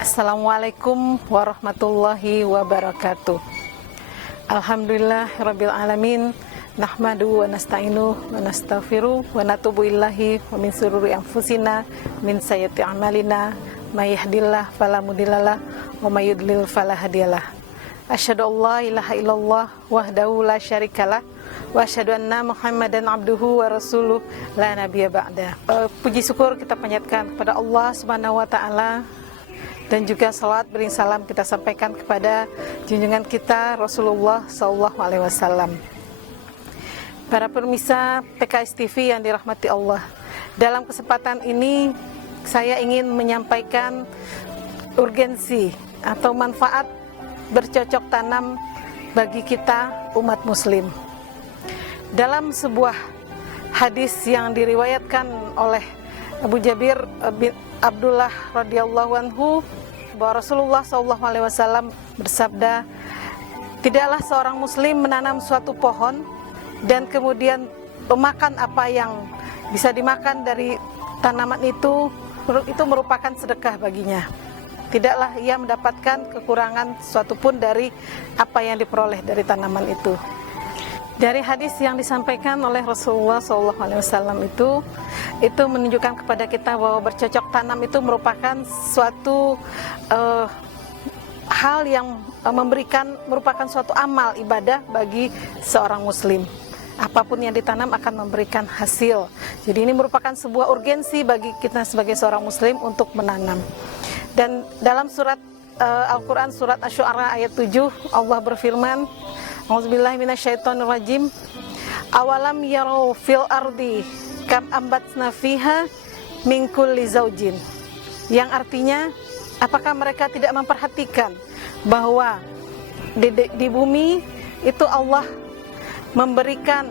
Assalamualaikum warahmatullahi wabarakatuh. Alhamdulillah rabbil alamin. Nahmadu wa nasta'inu wa nastaghfiru wa natubu ilahi wa min sururi anfusina min sayyiati a'malina may yahdihillahu fala mudhillalah wa may yudlil fala hadiyalah. Asyhadu an la ilaha illallah wahdahu la syarikalah wa asyhadu anna Muhammadan abduhu wa rasuluh la nabiyya ba'da. Puji syukur kita panjatkan kepada Allah Subhanahu wa taala, dan juga salawat beri salam kita sampaikan kepada junjungan kita Rasulullah SAW. Para pemirsa PKS TV yang dirahmati Allah, dalam kesempatan ini saya ingin menyampaikan urgensi atau manfaat bercocok tanam bagi kita umat muslim. Dalam sebuah hadis yang diriwayatkan oleh Abu Jabir bin Abdullah radhiyallahu anhu, bahwa Rasulullah SAW bersabda, tidaklah seorang muslim menanam suatu pohon dan kemudian memakan apa yang bisa dimakan dari tanaman itu merupakan sedekah baginya. Tidaklah ia mendapatkan kekurangan suatu pun dari apa yang diperoleh dari tanaman itu. Dari hadis yang disampaikan oleh Rasulullah SAW itu menunjukkan kepada kita bahwa bercocok tanam itu merupakan suatu hal yang merupakan suatu amal ibadah bagi seorang muslim. Apapun yang ditanam akan memberikan hasil. Jadi ini merupakan sebuah urgensi bagi kita sebagai seorang muslim untuk menanam. Dan dalam surat Al-Quran, surat Asy-Syu'ara ayat 7, Allah berfirman, A'udzubillahi minasyaitonirrajim, awalam yarau fil ardi kam ambatna fiha min kulli zaujin. Yang artinya, apakah mereka tidak memperhatikan bahwa di bumi itu Allah memberikan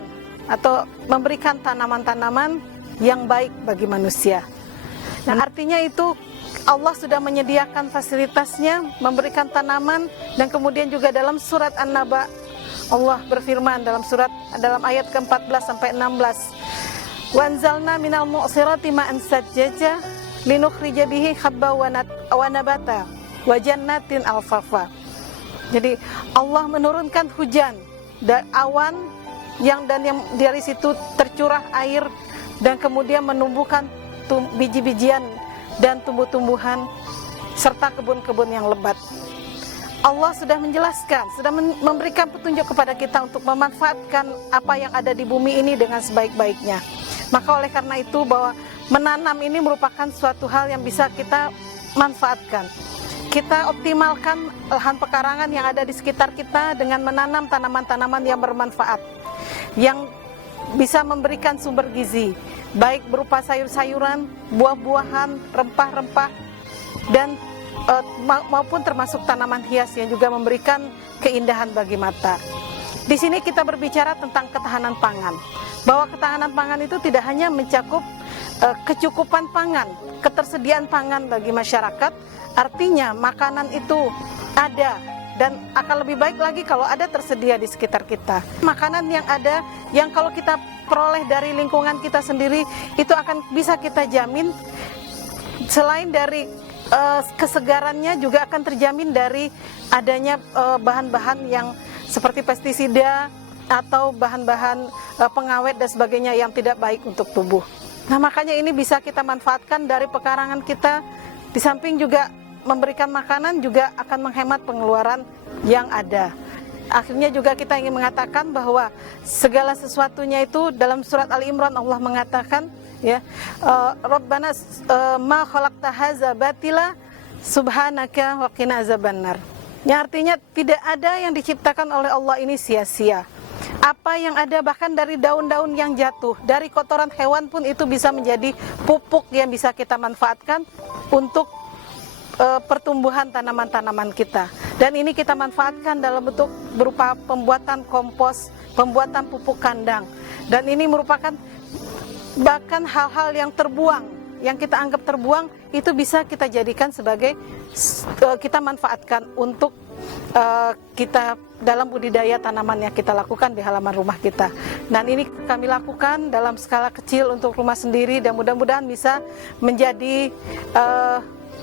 tanaman-tanaman yang baik bagi manusia. Nah, artinya itu Allah sudah menyediakan fasilitasnya, memberikan tanaman. Dan kemudian juga dalam surat An-Naba, Allah berfirman dalam ayat ke-14 sampai 16, wa anzalna minal mu'sirati ma'an sajjaja linukhrija bihi habba wa nabata wa jannatin alfafa. Jadi Allah menurunkan hujan dan awan yang dari situ tercurah air dan kemudian menumbuhkan biji-bijian dan tumbuh-tumbuhan serta kebun-kebun yang lebat. Allah sudah menjelaskan, sudah memberikan petunjuk kepada kita untuk memanfaatkan apa yang ada di bumi ini dengan sebaik-baiknya. Maka oleh karena itu bahwa menanam ini merupakan suatu hal yang bisa kita manfaatkan. Kita optimalkan lahan pekarangan yang ada di sekitar kita dengan menanam tanaman-tanaman yang bermanfaat, yang bisa memberikan sumber gizi, baik berupa sayur-sayuran, buah-buahan, rempah-rempah, dan maupun termasuk tanaman hias yang juga memberikan keindahan bagi mata. Di sini kita berbicara tentang ketahanan pangan, bahwa ketahanan pangan itu tidak hanya mencakup kecukupan pangan, ketersediaan pangan bagi masyarakat. Artinya makanan itu ada dan akan lebih baik lagi kalau ada tersedia di sekitar kita. Makanan yang ada, yang kalau kita peroleh dari lingkungan kita sendiri, itu akan bisa kita jamin selain dari kesegarannya, juga akan terjamin dari adanya bahan-bahan yang seperti pestisida atau bahan-bahan pengawet dan sebagainya yang tidak baik untuk tubuh. Nah, makanya ini bisa kita manfaatkan dari pekarangan kita. Di samping juga memberikan makanan, juga akan menghemat pengeluaran yang ada. Akhirnya juga kita ingin mengatakan bahwa segala sesuatunya itu dalam surat Ali Imran Allah mengatakan, ya, Rabbana ma khalaqta hadza batila subhanaka wa qina azabannar. Yang artinya tidak ada yang diciptakan oleh Allah ini sia-sia. Apa yang ada, bahkan dari daun-daun yang jatuh, dari kotoran hewan pun itu bisa menjadi pupuk yang bisa kita manfaatkan untuk pertumbuhan tanaman-tanaman kita. Dan ini kita manfaatkan dalam bentuk berupa pembuatan kompos, pembuatan pupuk kandang. Dan ini merupakan bahkan hal-hal yang terbuang yang kita anggap terbuang itu bisa kita jadikan sebagai kita manfaatkan untuk kita dalam budidaya tanaman yang kita lakukan di halaman rumah kita. Dan ini kami lakukan dalam skala kecil untuk rumah sendiri, dan mudah-mudahan bisa menjadi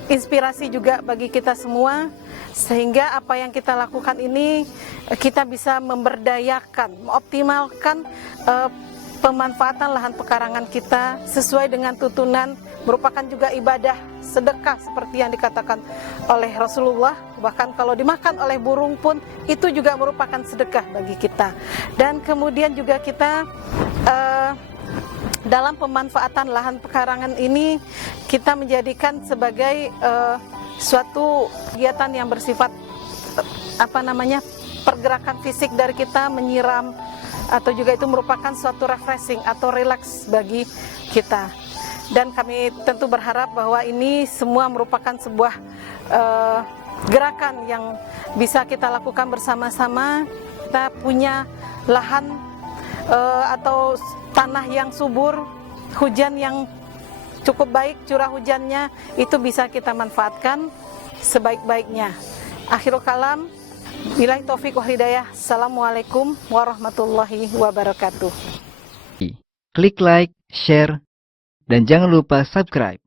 inspirasi juga bagi kita semua, sehingga apa yang kita lakukan ini kita bisa memberdayakan, mengoptimalkan pemanfaatan lahan pekarangan kita sesuai dengan tuntunan, merupakan juga ibadah sedekah seperti yang dikatakan oleh Rasulullah. Bahkan kalau dimakan oleh burung pun itu juga merupakan sedekah bagi kita. Dan kemudian juga kita dalam pemanfaatan lahan pekarangan ini kita menjadikan sebagai suatu kegiatan yang bersifat pergerakan fisik dari kita, menyiram, atau juga itu merupakan suatu refreshing atau relax bagi kita. Dan kami tentu berharap bahwa ini semua merupakan sebuah gerakan yang bisa kita lakukan bersama-sama. Kita punya lahan atau tanah yang subur, hujan yang cukup baik, curah hujannya itu bisa kita manfaatkan sebaik-baiknya. Akhirul kalam, billahi taufik wal hidayah. Assalamualaikum warahmatullahi wabarakatuh. Klik like, share, dan jangan lupa subscribe.